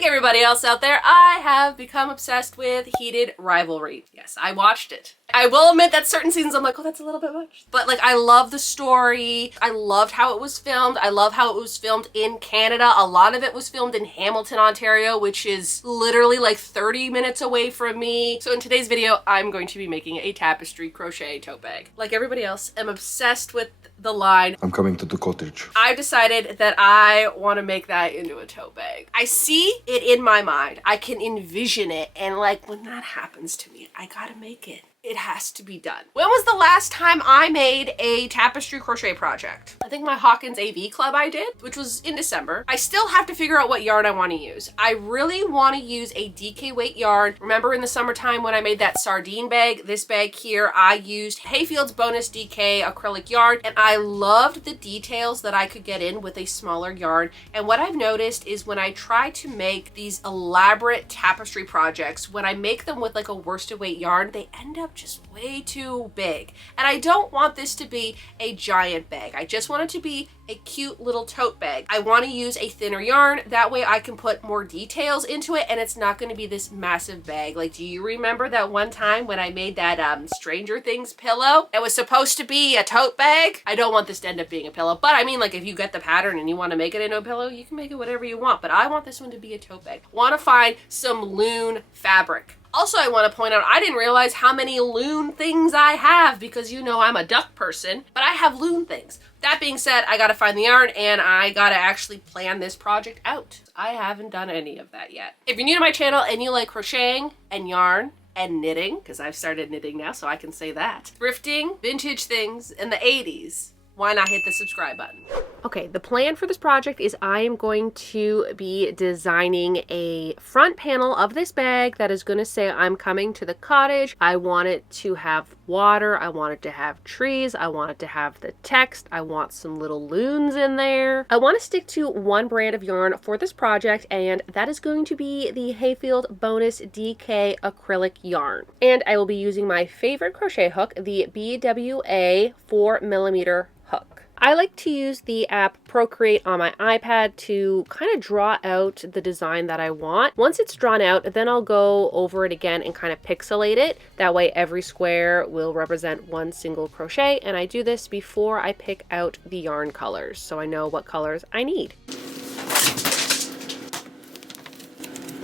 Like everybody else out there, I have become obsessed with Heated Rivalry. Yes, I watched it. I will admit that certain scenes I'm like, oh, that's a little bit much. But like, I love the story. I loved how it was filmed. I love how it was filmed in Canada. A lot of it was filmed in Hamilton, Ontario, which is literally like 30 minutes away from me. So in today's video, I'm going to be making a tapestry crochet tote bag. Like everybody else, I'm obsessed with the line, "I'm coming to the cottage." I've decided that I want to make that into a tote bag. I see it in my mind. I can envision it. And like, when that happens to me, I gotta make it. It has to be done. When was the last time I made a tapestry crochet project? I think my Hawkins AV club I did, which was in December. I still have to figure out what yarn I want to use. I really want to use a DK weight yarn. Remember in the summertime when I made that sardine bag, this bag here, I used Hayfield's Bonus DK acrylic yarn, and I loved the details that I could get in with a smaller yarn. And what I've noticed is when I try to make these elaborate tapestry projects, when I make them with like a worsted weight yarn, they end up just way too big. And I don't want this to be a giant bag. I just want it to be a cute little tote bag. I want to use a thinner yarn. That way I can put more details into it and it's not going to be this massive bag. Like, do you remember that one time when I made that Stranger Things pillow? It was supposed to be a tote bag. I don't want this to end up being a pillow, but I mean, like, if you get the pattern and you want to make it into a pillow, you can make it whatever you want, but I want this one to be a tote bag. Want to find some loom fabric. Also, I want to point out, I didn't realize how many loom things I have because you know I'm a duck person, but I have loom things. That being said, I gotta find the yarn and I gotta actually plan this project out. I haven't done any of that yet. If you're new to my channel and you like crocheting and yarn and knitting, because I've started knitting now so I can say that, thrifting, vintage things in the 80s, why not hit the subscribe button? Okay, the plan for this project is I am going to be designing a front panel of this bag that is going to say I'm coming to the cottage. I want it to have water. I want it to have trees. I want it to have the text. I want some little loons in there. I want to stick to one brand of yarn for this project, and that is going to be the Hayfield Bonus DK acrylic yarn. And I will be using my favorite crochet hook, the BWA 4mm hook. I like to use the app Procreate on my iPad to kind of draw out the design that I want. Once it's drawn out, then I'll go over it again and kind of pixelate it. That way every square will represent one single crochet, and I do this before I pick out the yarn colors so I know what colors I need.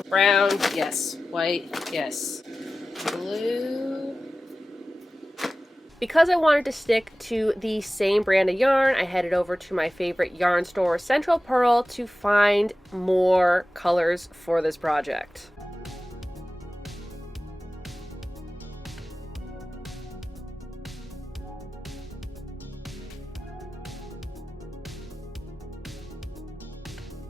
Brown, yes. White, yes. Blue. Because I wanted to stick to the same brand of yarn, I headed over to my favorite yarn store, Central Pearl, to find more colors for this project.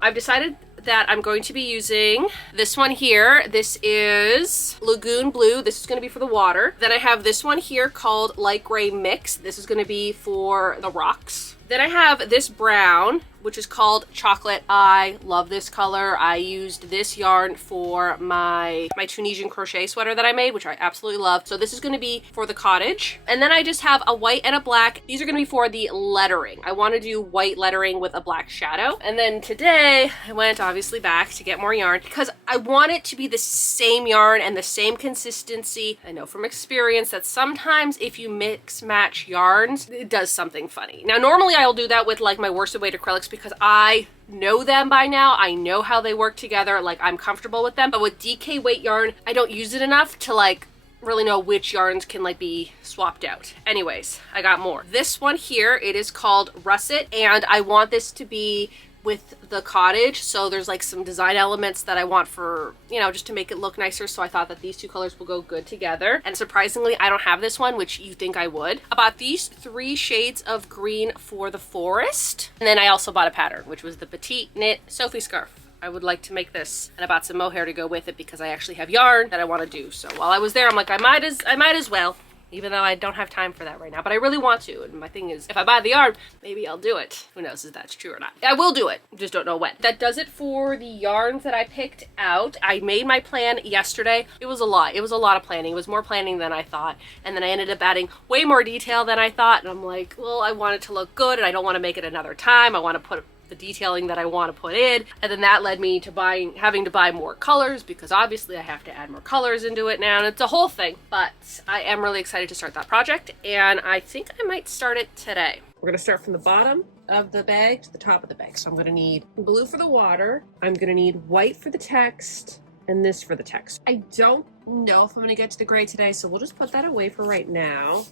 I've decided that I'm going to be using this one here. This is Lagoon Blue. This is going to be for the water. Then I have this one here called Light Gray Mix. This is going to be for the rocks. Then I have this brown, which is called Chocolate. I love this color. I used this yarn for my Tunisian crochet sweater that I made, which I absolutely love. So this is going to be for the cottage. And then I just have a white and a black. These are going to be for the lettering. I want to do white lettering with a black shadow. And then today I went obviously back to get more yarn because I want it to be the same yarn and the same consistency. I know from experience that sometimes if you mix match yarns, it does something funny. Now normally I'll do that with like my worsted weight acrylics because I know them by now. I know how they work together. Like, I'm comfortable with them. But with DK weight yarn, I don't use it enough to like really know which yarns can like be swapped out. Anyways, I got more. This one here, it is called Russet, and I want this to be with the cottage, so there's like some design elements that I want for, you know, just to make it look nicer. So I thought that these two colors will go good together. And surprisingly, I don't have this one, which you think I would. I bought these 3 shades of green for the forest, and then I also bought a pattern, which was the Petite Knit Sophie scarf. I would like to make this, and I bought some mohair to go with it because I actually have yarn that I want to do. So while I was there, I'm like, I might as well. Even though I don't have time for that right now, but I really want to. And my thing is, if I buy the yarn, maybe I'll do it. Who knows if that's true or not. I will do it, just don't know when. That does it for the yarns that I picked out. I made my plan yesterday. It was a lot. It was a lot of planning. It was more planning than I thought. And then I ended up adding way more detail than I thought. And I'm like, well, I want it to look good and I don't want to make it another time. I want to put the detailing that I want to put in. And then that led me to having to buy more colors, because obviously I have to add more colors into it now, and it's a whole thing. But I am really excited to start that project, and I think I might start it today. We're gonna start from the bottom of the bag to the top of the bag. So I'm gonna need blue for the water, I'm gonna need white for the text, and this for the text. I don't know if I'm gonna get to the gray today, so we'll just put that away for right now.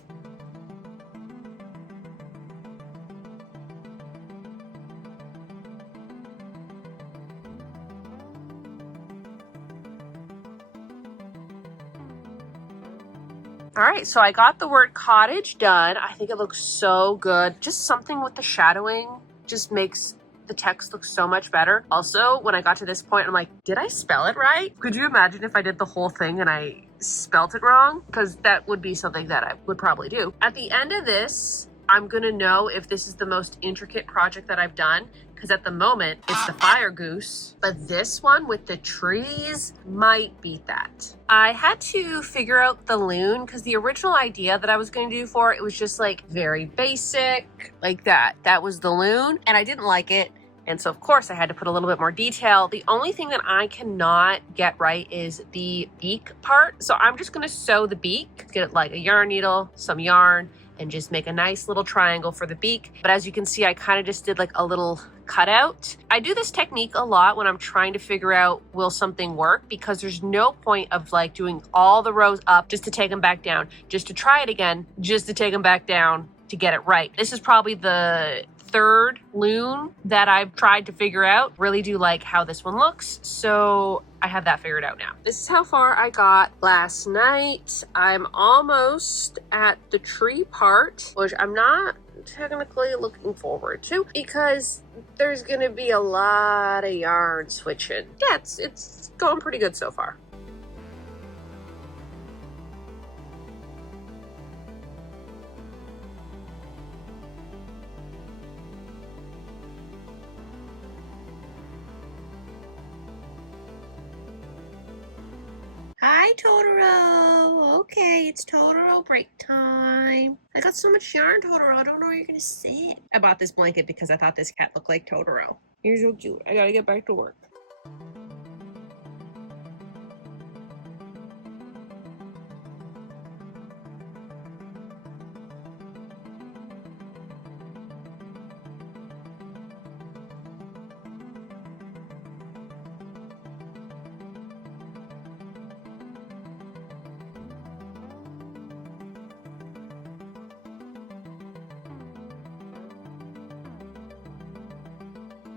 All right, so I got the word cottage done. I think it looks so good. Just something with the shadowing just makes the text look so much better. Also, when I got to this point, I'm like, did I spell it right? Could you imagine if I did the whole thing and I spelt it wrong? Because that would be something that I would probably do. At the end of this, I'm gonna know if this is the most intricate project that I've done, because at the moment it's the fire goose, but this one with the trees might beat that. I had to figure out the loon, because the original idea that I was going to do for it was just like very basic, like that. That was the loon, and I didn't like it. And so of course I had to put a little bit more detail. The only thing that I cannot get right is the beak part. So I'm just gonna sew the beak, get like a yarn needle, some yarn, and just make a nice little triangle for the beak. But as you can see, I kind of just did like a little cutout. I do this technique a lot when I'm trying to figure out will something work, because there's no point of like doing all the rows up just to take them back down, just to try it again, just to take them back down to get it right. This is probably the third loon that I've tried to figure out. Really do like how this one looks, so I have that figured out now. This is how far I got last night. I'm almost at the tree part, which I'm not technically looking forward to, because there's gonna be a lot of yarn switching. Yeah, it's going pretty good so far. Hi, Totoro. Okay, it's Totoro break time. I got so much yarn, Totoro. I don't know where you're gonna sit. I bought this blanket because I thought this cat looked like Totoro. You're so cute. I gotta get back to work.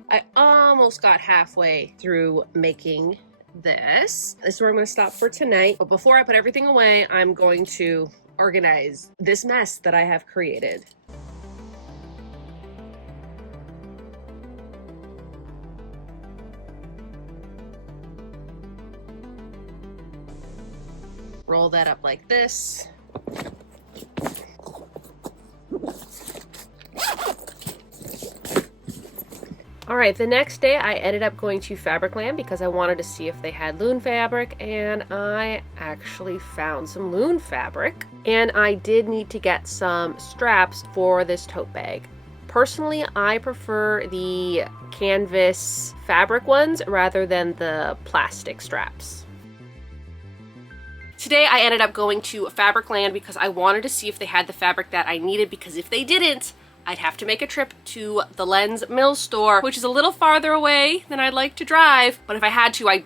I almost got halfway through making this. This is where I'm going to stop for tonight. But before I put everything away, I'm going to organize this mess that I have created. Roll that up like this. All right, the next day I ended up going to Fabricland because I wanted to see if they had loon fabric, and I actually found some loon fabric. And I did need to get some straps for this tote bag. Personally, I prefer the canvas fabric ones rather than the plastic straps. Today I ended up going to Fabricland because I wanted to see if they had the fabric that I needed, because if they didn't, I'd have to make a trip to the Lens Mill store, which is a little farther away than I'd like to drive. But if I had to, I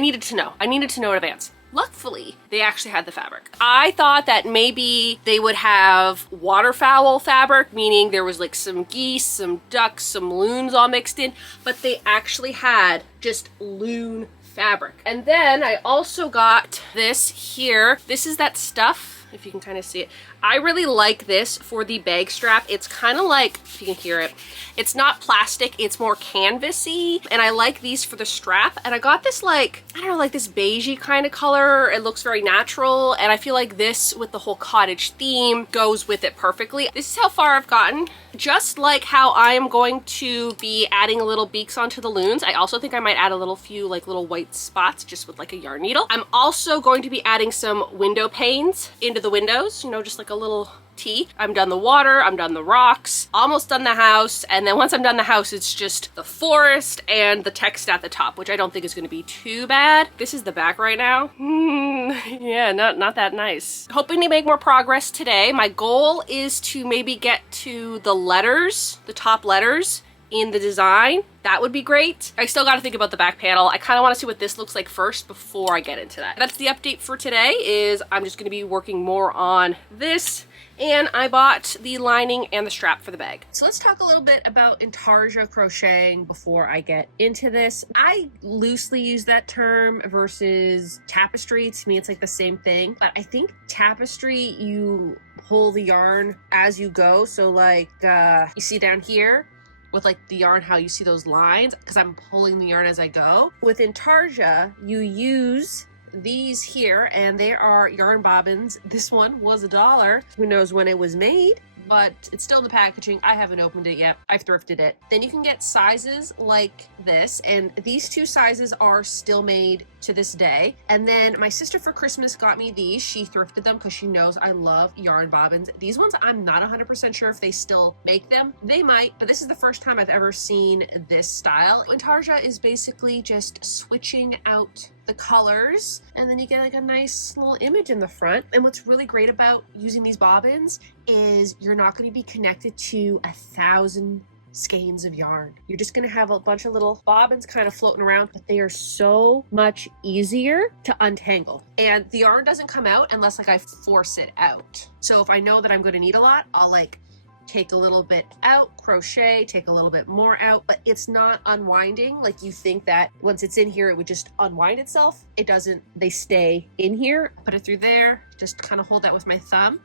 needed to know. I needed to know in advance. Luckily, they actually had the fabric. I thought that maybe they would have waterfowl fabric, meaning there was like some geese, some ducks, some loons all mixed in, but they actually had just loon fabric. And then I also got this here. This is that stuff, if you can kind of see it. I really like this for the bag strap. It's kind of like, if you can hear it, it's not plastic, it's more canvasy. And I like these for the strap. And I got this like, I don't know, like this beigey kind of color. It looks very natural. And I feel like this with the whole cottage theme goes with it perfectly. This is how far I've gotten. Just like how I am going to be adding little beaks onto the loons, I also think I might add a few like little white spots just with like a yarn needle. I'm also going to be adding some window panes into the windows, you know, just like a little T. I'm done the water, I'm done the rocks, almost done the house, and then once I'm done the house, it's just the forest and the text at the top, which I don't think is going to be too bad. This is the back right now. Yeah, not that nice. Hoping to make more progress today. My goal is to maybe get to the letters, the top letters in the design. That would be great. I still got to think about the back panel. I kind of want to see what this looks like first before I get into that. That's the update for today. Is I'm just going to be working more on this, and I bought the lining and the strap for the bag. So let's talk a little bit about intarsia crocheting before I get into this. I loosely use that term versus tapestry. To me, it's like the same thing, but I think tapestry, you pull the yarn as you go. So like you see down here, with like the yarn, how you see those lines, because I'm pulling the yarn as I go. With intarsia, you use these here, and they are yarn bobbins. This one was $1. Who knows when it was made, but it's still in the packaging. I haven't opened it yet. I've thrifted it. Then you can get sizes like this, and these two sizes are still made to this day. And then my sister for Christmas got me these. She thrifted them because she knows I love yarn bobbins. These ones, I'm not 100% sure if they still make them. They might, but this is the first time I've ever seen this style. Intarsia is basically just switching out the colors, and then you get like a nice little image in the front. And what's really great about using these bobbins is you're not going to be connected to 1,000 skeins of yarn. You're just going to have a bunch of little bobbins kind of floating around, but they are so much easier to untangle. And the yarn doesn't come out unless like I force it out. So if I know that I'm going to need a lot, I'll like take a little bit out, crochet, take a little bit more out, but it's not unwinding. Like you think that once it's in here, it would just unwind itself. It doesn't. They stay in here. Put it through there. Just kind of hold that with my thumb.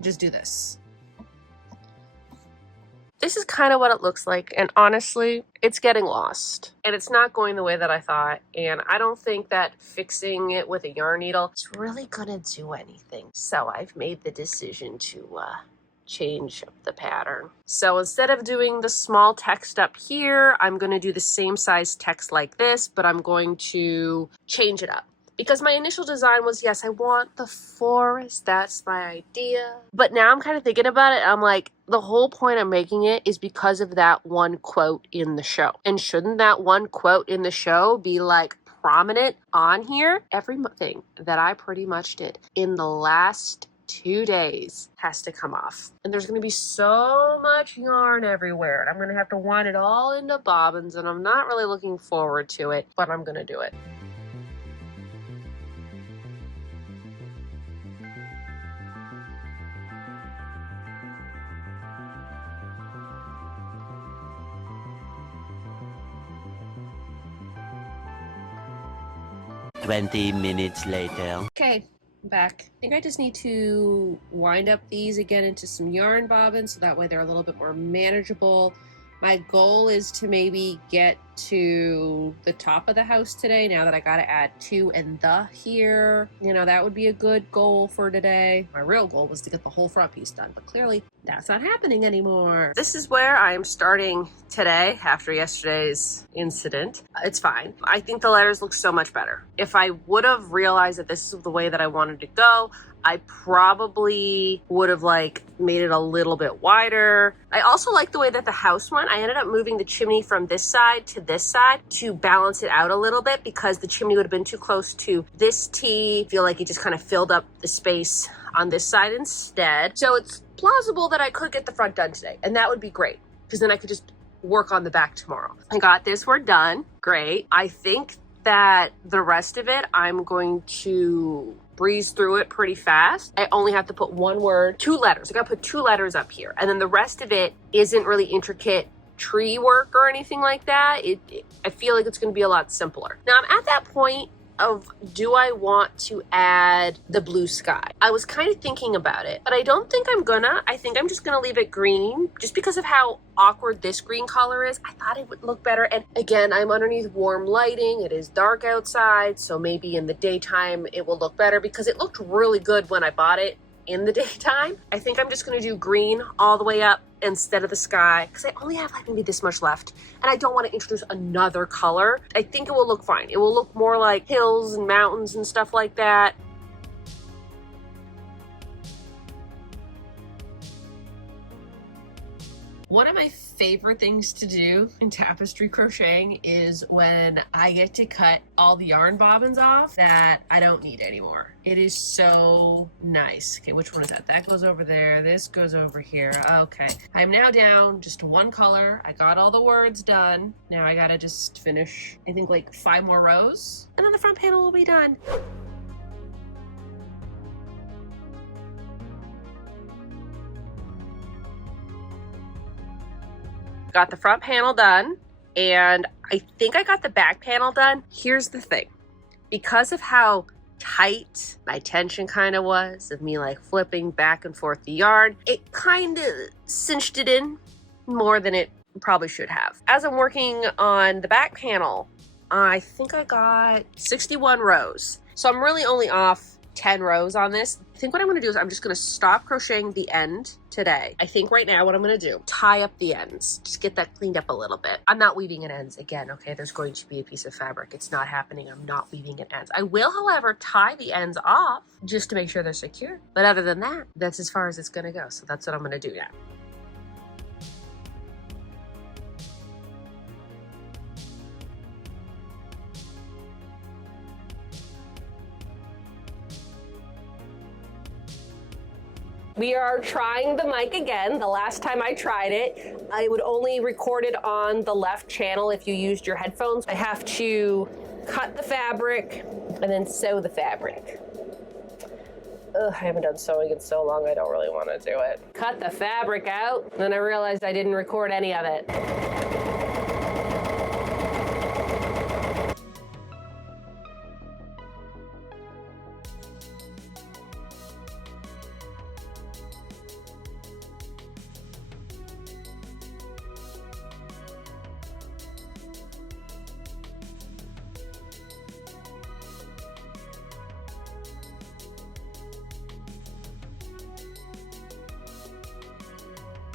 Just do this. This is kind of what it looks like, and honestly, it's getting lost. And it's not going the way that I thought, and I don't think that fixing it with a yarn needle is really gonna do anything. So I've made the decision to change up the pattern. So instead of doing the small text up here, I'm gonna do the same size text like this, but I'm going to change it up. Because my initial design was, yes, I want the forest, that's my idea. But now I'm kind of thinking about it, I'm like, the whole point of making it is because of that one quote in the show. And shouldn't that one quote in the show be like prominent on here? Everything that I pretty much did in the last 2 days has to come off. And there's gonna be so much yarn everywhere. And I'm gonna have to wind it all into bobbins, and I'm not really looking forward to it, but I'm gonna do it. Twenty minutes later. Okay, I'm back. I think I just need to wind up these again into some yarn bobbins so that way they're a little bit more manageable. My goal is to maybe get to the top of the house today, now that I gotta add to and the here. You know, that would be a good goal for today. My real goal was to get the whole front piece done, but clearly that's not happening anymore. This is where I am starting today after yesterday's incident. It's fine. I think the letters look so much better. If I would have realized that this is the way that I wanted to go, I probably would have like made it a little bit wider. I also like the way that the house went. I ended up moving the chimney from this side to this side to balance it out a little bit because the chimney would have been too close to this T. I feel like it just kind of filled up the space on this side instead. So it's plausible that I could get the front done today, and that would be great because then I could just work on the back tomorrow. I got this, we're done. Great. I think that the rest of it, I'm going to breeze through it pretty fast. I only have to put one word, 2 letters. I gotta put 2 letters up here. And then the rest of it isn't really intricate tree work or anything like that. I feel like it's gonna be a lot simpler. Now I'm at that point of, do I want to add the blue sky? I was kind of thinking about it, but I don't think I'm gonna. I think I'm just gonna leave it green just because of how awkward this green color is. I thought it would look better. And again, I'm underneath warm lighting. It is dark outside, so maybe in the daytime it will look better because it looked really good when I bought it in the daytime. I think I'm just gonna do green all the way up instead of the sky because I only have like maybe this much left and I don't want to introduce another color. I think it will look fine. It will look more like hills and mountains and stuff like that. One of my favorite things to do in tapestry crocheting is when I get to cut all the yarn bobbins off that I don't need anymore. It is so nice. Okay, which one is that? That goes over there. This goes over here. Okay. I'm now down just to one color. I got all the words done. Now I gotta just finish, I think, like 5 more rows, and then the front panel will be done. Got the front panel done, and I think I got the back panel done. Here's the thing. Because of how tight my tension kind of was, of me like flipping back and forth the yarn, it kind of cinched it in more than it probably should have. As I'm working on the back panel, I think I got 61 rows. So I'm really only off 10 rows on this. I think what I'm gonna do is I'm just gonna stop crocheting the end today. I think right now what I'm gonna do, tie up the ends, just get that cleaned up a little bit. I'm not weaving in ends again, okay? There's going to be a piece of fabric. It's not happening. I'm not weaving in ends. I will, however, tie the ends off just to make sure they're secure. But other than that, that's as far as it's gonna go. So that's what I'm gonna do now. We are trying the mic again. The last time I tried it, I would only record it on the left channel if you used your headphones. I have to cut the fabric and then sew the fabric. Ugh, I haven't done sewing in so long, I don't really want to do it. Cut the fabric out, and then I realized I didn't record any of it.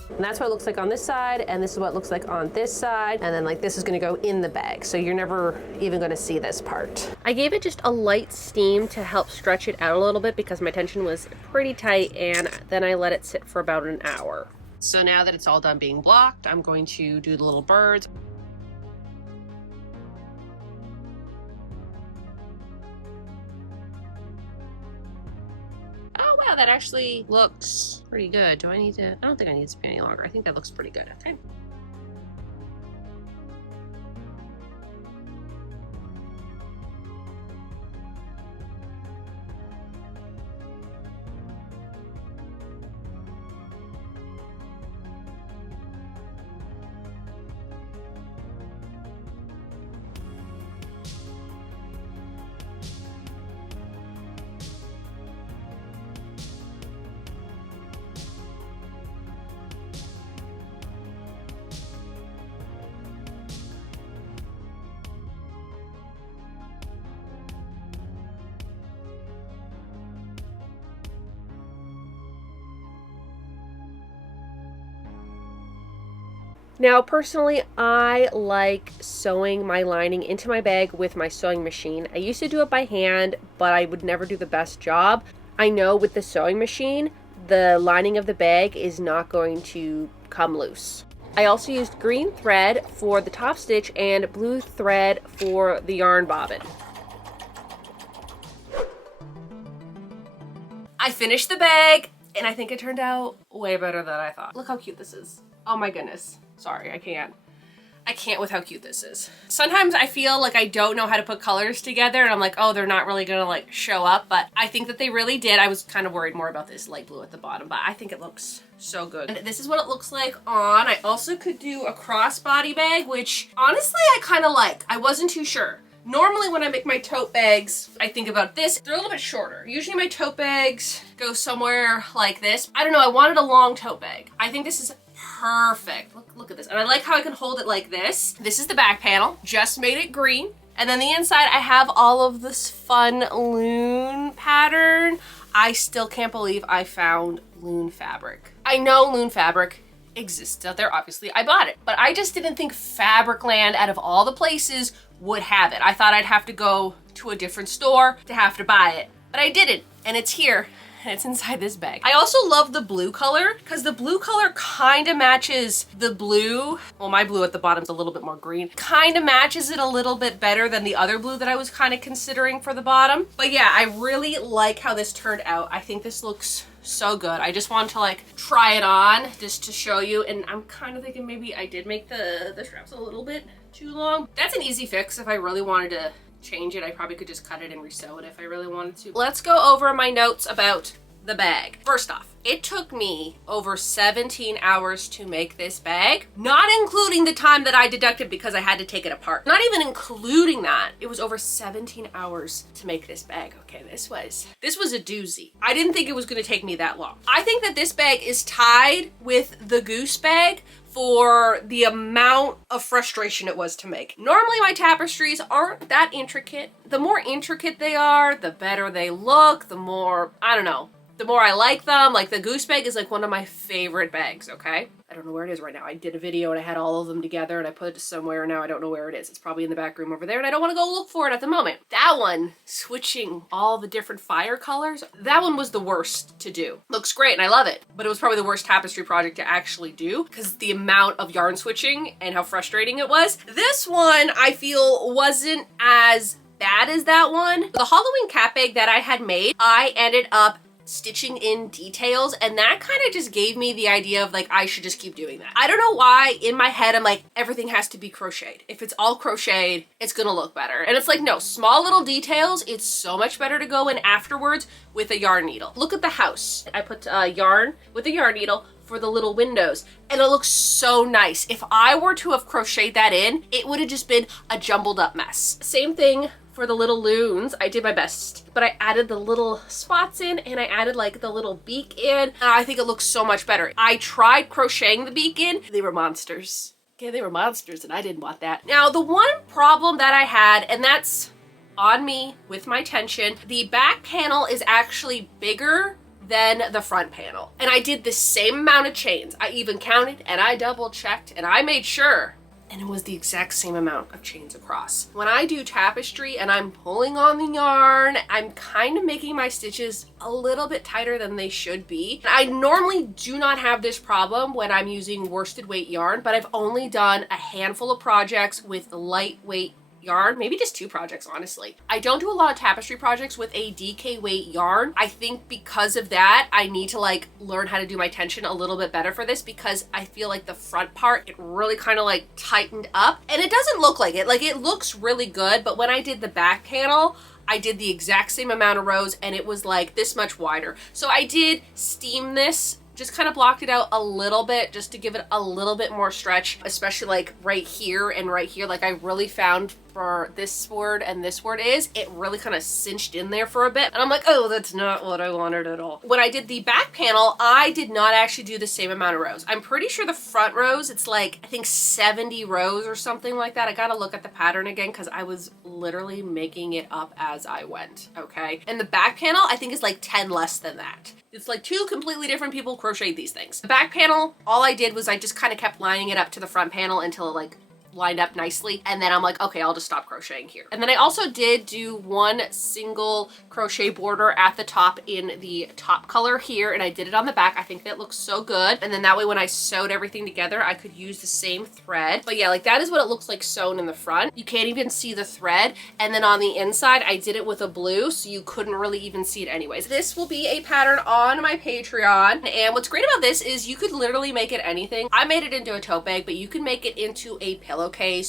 And that's what it looks like on this side, and this is what it looks like on this side, and then like this is gonna go in the bag, so you're never even gonna see this part. I gave it just a light steam to help stretch it out a little bit because my tension was pretty tight, and then I let it sit for about an hour. So now that it's all done being blocked, I'm going to do the little birds. Oh wow, that actually looks pretty good. Do I need to? I don't think I need to spin any longer. I think that looks pretty good. Okay. Now, personally, I like sewing my lining into my bag with my sewing machine. I used to do it by hand, but I would never do the best job. I know with the sewing machine, the lining of the bag is not going to come loose. I also used green thread for the top stitch and blue thread for the yarn bobbin. I finished the bag, and I think it turned out way better than I thought. Look how cute this is. Oh my goodness. Sorry, I can't with how cute this is. Sometimes I feel like I don't know how to put colors together and I'm like, oh, they're not really gonna like show up, but I think that they really did. I was kind of worried more about this light blue at the bottom, but I think it looks so good. And this is what it looks like on. I also could do a crossbody bag, which honestly I kind of like. I wasn't too sure. Normally when I make my tote bags, I think about this. They're a little bit shorter. Usually my tote bags go somewhere like this. I don't know, I wanted a long tote bag. I think this is perfect. Look at this. And I like how I can hold it like this. This is the back panel. Just made it green. And then the inside, I have all of this fun loon pattern. I still can't believe I found loon fabric. I know loon fabric exists out there, obviously. I bought it. But I just didn't think Fabricland, out of all the places, would have it. I thought I'd have to go to a different store to have to buy it. But I didn't. And it's here. and it's inside this bag. I also love the blue color because the blue color kind of matches the blue. Well, my blue at the bottom is a little bit more green. Kind of matches it a little bit better than the other blue that I was kind of considering for the bottom. But yeah, I really like how this turned out. I think this looks so good. I just wanted to like try it on just to show you, and I'm kind of thinking maybe I did make the straps a little bit too long. That's an easy fix. If I really wanted to change it, I probably could just cut it and resew it if I really wanted to. Let's go over my notes about the bag. First off, it took me over 17 hours to make this bag, not including the time that I deducted because I had to take it apart. Not even including that. It was over 17 hours to make this bag. Okay, this was a doozy. I didn't think it was gonna take me that long. I think that this bag is tied with the goose bag for the amount of frustration it was to make. Normally my tapestries aren't that intricate. The more intricate they are, the better they look, the more, I don't know, the more I like them. Like the goose bag is like one of my favorite bags, okay? I don't know where it is right now. I did a video and I had all of them together and I put it somewhere, and now I don't know where it is. It's probably in the back room over there and I don't want to go look for it at the moment. That one, switching all the different fire colors, that one was the worst to do. Looks great and I love it, but it was probably the worst tapestry project to actually do because the amount of yarn switching and how frustrating it was. This one I feel wasn't as bad as that one. The Halloween cat bag that I had made, I ended up stitching in details, and that kind of just gave me the idea of like I should just keep doing that. I don't know why in my head I'm like everything has to be crocheted. If it's all crocheted, it's gonna look better. And it's like no, small little details, it's so much better to go in afterwards with a yarn needle. Look at the house. I put yarn with a yarn needle for the little windows, and it looks so nice. If I were to have crocheted that in, it would have just been a jumbled up mess. Same thing for the little loons. I did my best, but I added the little spots in and I added like the little beak in, and I think it looks so much better. I tried crocheting the beak in. They were monsters. Okay, they were monsters and I didn't want that. Now, the one problem that I had, and that's on me with my tension, the back panel is actually bigger than the front panel. And I did the same amount of chains. I even counted and I double checked and I made sure, and it was the exact same amount of chains across. When I do tapestry and I'm pulling on the yarn, I'm kind of making my stitches a little bit tighter than they should be. I normally do not have this problem when I'm using worsted weight yarn, but I've only done a handful of projects with lightweight yarn, maybe just 2 projects, honestly. I don't do a lot of tapestry projects with a DK weight yarn. I think because of that, I need to like learn how to do my tension a little bit better for this, because I feel like the front part, it really kind of like tightened up, and it doesn't look like it. Like it looks really good, but when I did the back panel, I did the exact same amount of rows and it was like this much wider. So I did steam this, just kind of blocked it out a little bit just to give it a little bit more stretch, especially like right here and right here. Like I really found for this word and this word it really kind of cinched in there for a bit. And I'm like, oh, that's not what I wanted at all. When I did the back panel, I did not actually do the same amount of rows. I'm pretty sure the front rows, it's like, I think 70 rows or something like that. I gotta look at the pattern again because I was literally making it up as I went, okay? And the back panel, I think is like 10 less than that. It's like 2 completely different people crocheted these things. The back panel, all I did was I just kind of kept lining it up to the front panel until it like lined up nicely, and then I'm like, okay, I'll just stop crocheting here. And then I also did do 1 single crochet border at the top in the top color here, and I did it on the back. I think that looks so good, and then that way when I sewed everything together, I could use the same thread. But yeah, like that is what it looks like sewn in the front. You can't even see the thread, and then on the inside, I did it with a blue, so you couldn't really even see it anyways. This will be a pattern on my Patreon, and what's great about this is you could literally make it anything. I made it into a tote bag, but you can make it into a pillowcase,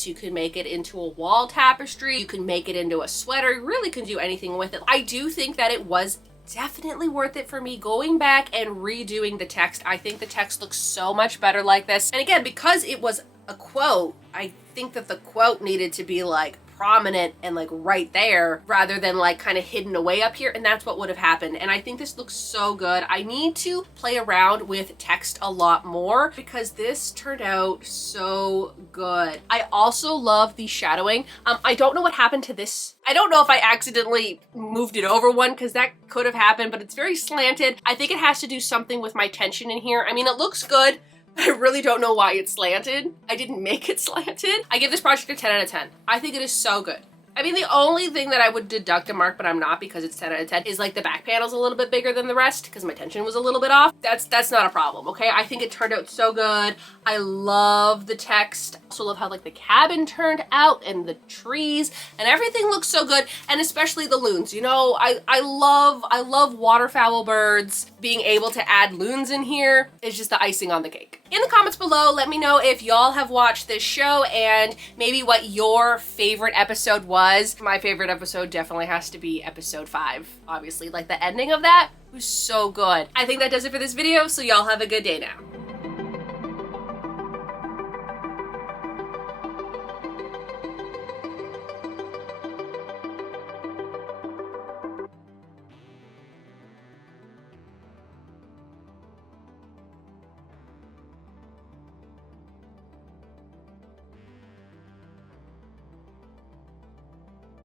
you can make it into a wall tapestry, you can make it into a sweater, you really can do anything with it. I do think that it was definitely worth it for me going back and redoing the text. I think the text looks so much better like this. And again, because it was a quote, I think that the quote needed to be like prominent and like right there rather than like kind of hidden away up here, and that's what would have happened. And I think this looks so good. I need to play around with text a lot more because this turned out so good. I also love the shadowing. I don't know what happened to this. I don't know if I accidentally moved it over one, because that could have happened, but it's very slanted. I think it has to do something with my tension in here. I mean, it looks good, I really don't know why it's slanted. I didn't make it slanted. I give this project a 10 out of 10. I think it is so good. I mean, the only thing that I would deduct a mark, but I'm not because it's 10 out of 10, is like the back panel's a little bit bigger than the rest because my tension was a little bit off. That's not a problem, okay? I think it turned out so good. I love the text. I also love how like the cabin turned out and the trees and everything looks so good, and especially the loons. You know, I love waterfowl birds. Being able to add loons in here is just the icing on the cake. In the comments below, let me know if y'all have watched this show and maybe what your favorite episode was. My favorite episode definitely has to be episode 5. Obviously, like the ending of that was so good. I think that does it for this video, so y'all have a good day now.